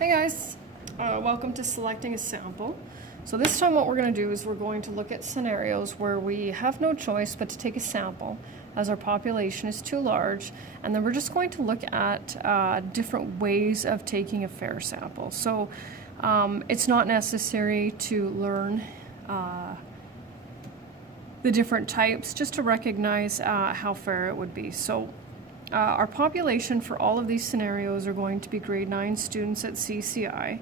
Hey guys, welcome to selecting a sample. So this time what we're going to do is we're going to look at scenarios where we have no choice but to take a sample as our population is too large, and then we're just going to look at different ways of taking a fair sample. So it's not necessary to learn the different types, just to recognize how fair it would be. So our population for all of these scenarios are going to be grade 9 students at CCI,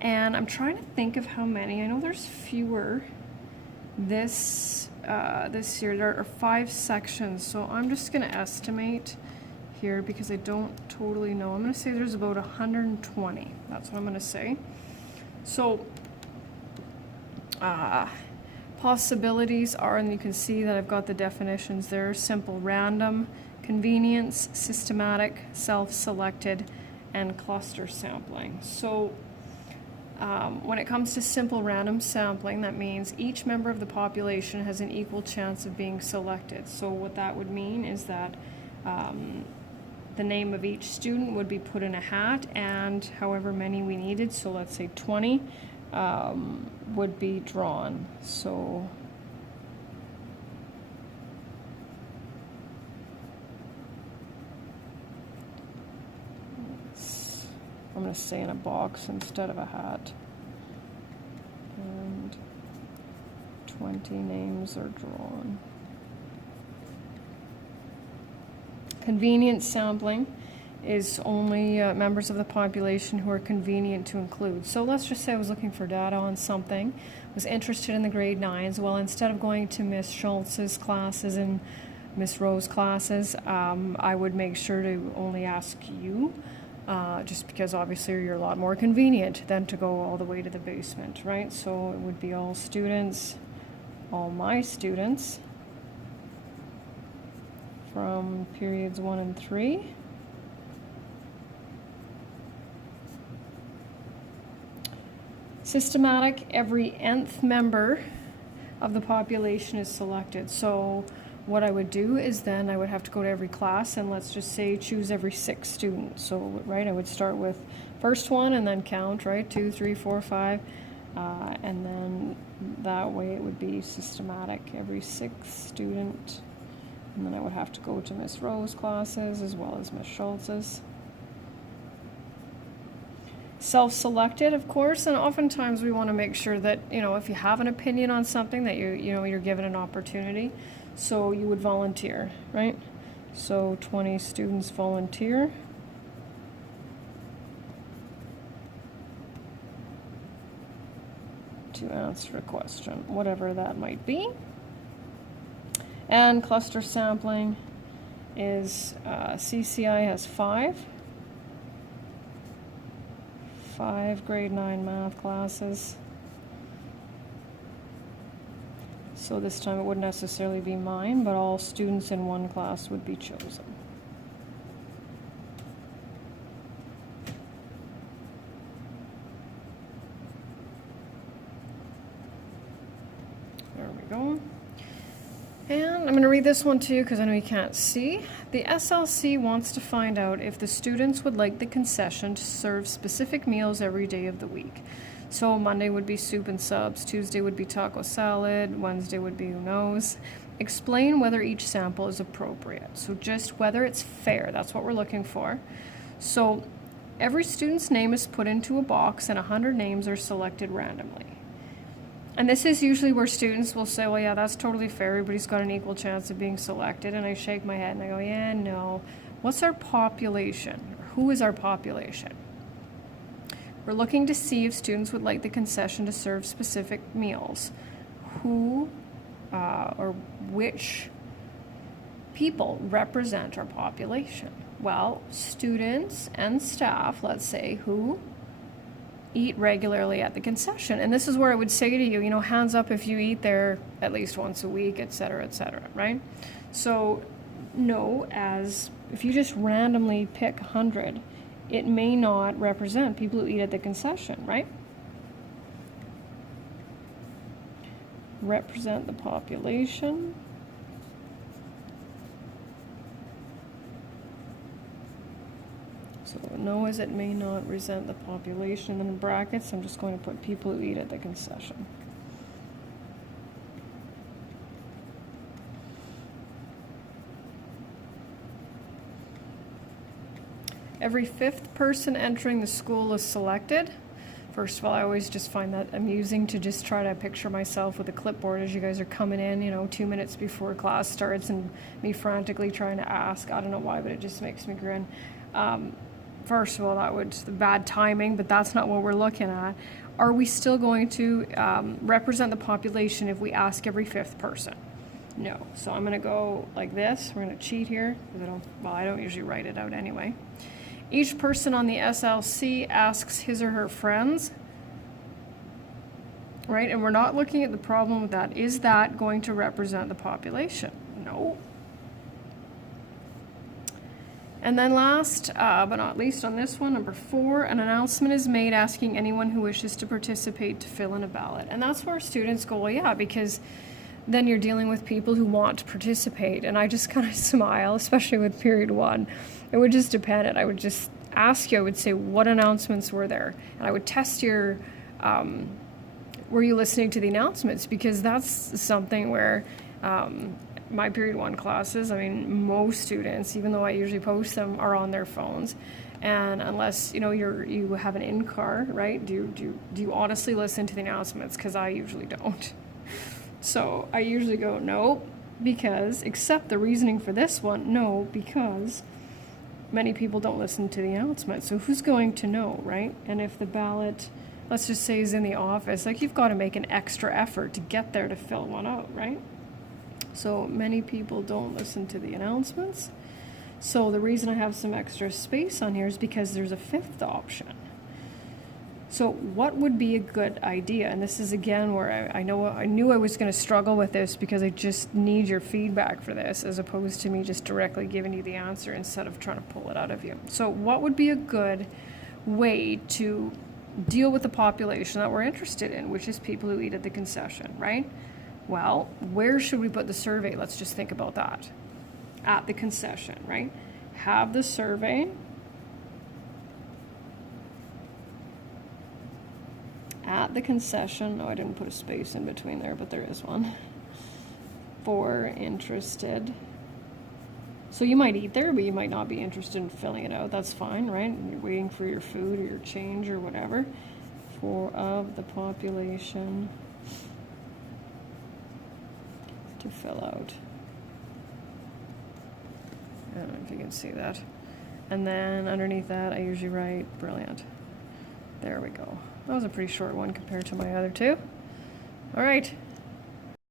and I'm trying to think of how many. I know there's fewer this year. There are 5 sections, so I'm just going to estimate here because I don't totally know. I'm going to say there's about 120. That's what I'm going to say. So possibilities are, and you can see that I've got the definitions there: simple, random, convenience, systematic, self-selected, and cluster sampling. So when it comes to simple random sampling, that means each member of the population has an equal chance of being selected. So what that would mean is that the name of each student would be put in a hat, and however many we needed, so let's say 20, would be drawn. So I'm going to say in a box instead of a hat. And 20 names are drawn. Convenient sampling is only members of the population who are convenient to include. So let's just say I was looking for data on something, was interested in the grade 9s. Well, instead of going to Miss Schultz's classes and Miss Rowe's classes, I would make sure to only ask you. Just because obviously you're a lot more convenient than to go all the way to the basement, right? So it would be all students, all my students from periods 1 and 3. Systematic, every nth member of the population is selected. So what I would do is then I would have to go to every class and let's just say choose every 6 students. So, right, I would start with first one and then count, right, 2, 3, 4, 5, and then that way it would be systematic, every 6th student, and then I would have to go to Miss Rowe's classes as well as Miss Schultz's. Self-selected, of course, and oftentimes we want to make sure that, you know, if you have an opinion on something, that you're given an opportunity. So you would volunteer, right? So 20 students volunteer. To answer a question, whatever that might be. And cluster sampling is CCI has 5 grade 9 math classes. So this time it wouldn't necessarily be mine, but all students in one class would be chosen. There we go. And I'm going to read this one too because I know you can't see. The SLC wants to find out if the students would like the concession to serve specific meals every day of the week. So Monday would be soup and subs, Tuesday would be taco salad, Wednesday would be who knows. Explain whether each sample is appropriate. So just whether it's fair, that's what we're looking for. So every student's name is put into a box and 100 names are selected randomly. And this is usually where students will say, well, yeah, that's totally fair. Everybody's got an equal chance of being selected. And I shake my head and I go, yeah, no. What's our population? Who is our population? We're looking to see if students would like the concession to serve specific meals. Who or which people represent our population? Well, students and staff, let's say, who eat regularly at the concession. And this is where I would say to you, you know, hands up if you eat there at least once a week, etc., right? So no, as if you just randomly pick 100, it may not represent people who eat at the concession, right? Represent the population. So no, as it may not resent the population. And in brackets, I'm just going to put people who eat at the concession. Every 5th person entering the school is selected. First of all, I always just find that amusing to just try to picture myself with a clipboard as you guys are coming in, 2 minutes before class starts, and me frantically trying to ask. I don't know why, but it just makes me grin. First of all, that would bad timing, but that's not what we're looking at. Are we still going to represent the population if we ask every 5th person? No. So I'm going to go like this. We're going to cheat here because I don't usually write it out anyway. Each person on the SLC asks his or her friends, right? And we're not looking at the problem with that. Is that going to represent the population? No. And then last, but not least on this one, number 4, an announcement is made asking anyone who wishes to participate to fill in a ballot. And that's where students go, well, yeah, because then you're dealing with people who want to participate. And I just kind of smile, especially with period 1. It would just depend. I would just ask you, I would say, what announcements were there? And I would test your, were you listening to the announcements? Because that's something where my period 1 classes, I mean, most students, even though I usually post them, are on their phones. And unless, you have an in-car, right? Do you honestly listen to the announcements? Because I usually don't. So I usually go, no, because, except the reasoning for this one, no, because many people don't listen to the announcement. So who's going to know, right? And if the ballot, let's just say, is in the office, like, you've got to make an extra effort to get there to fill one out, right? So many people don't listen to the announcements. So the reason I have some extra space on here is because there's a 5th option. So what would be a good idea? And this is again where I knew I was going to struggle with this, because I just need your feedback for this, as opposed to me just directly giving you the answer instead of trying to pull it out of you. So what would be a good way to deal with the population that we're interested in, which is people who eat at the concession, right? Well, where should we put the survey? Let's just think about that. At the concession, right? Have the survey at the concession. Oh, I didn't put a space in between there, but there is one. For interested. So you might eat there, but you might not be interested in filling it out. That's fine, right? You're waiting for your food or your change or whatever. Of the population to fill out. I don't know if you can see that. And then underneath that, I usually write brilliant. There we go. That was a pretty short one compared to my other two. All right.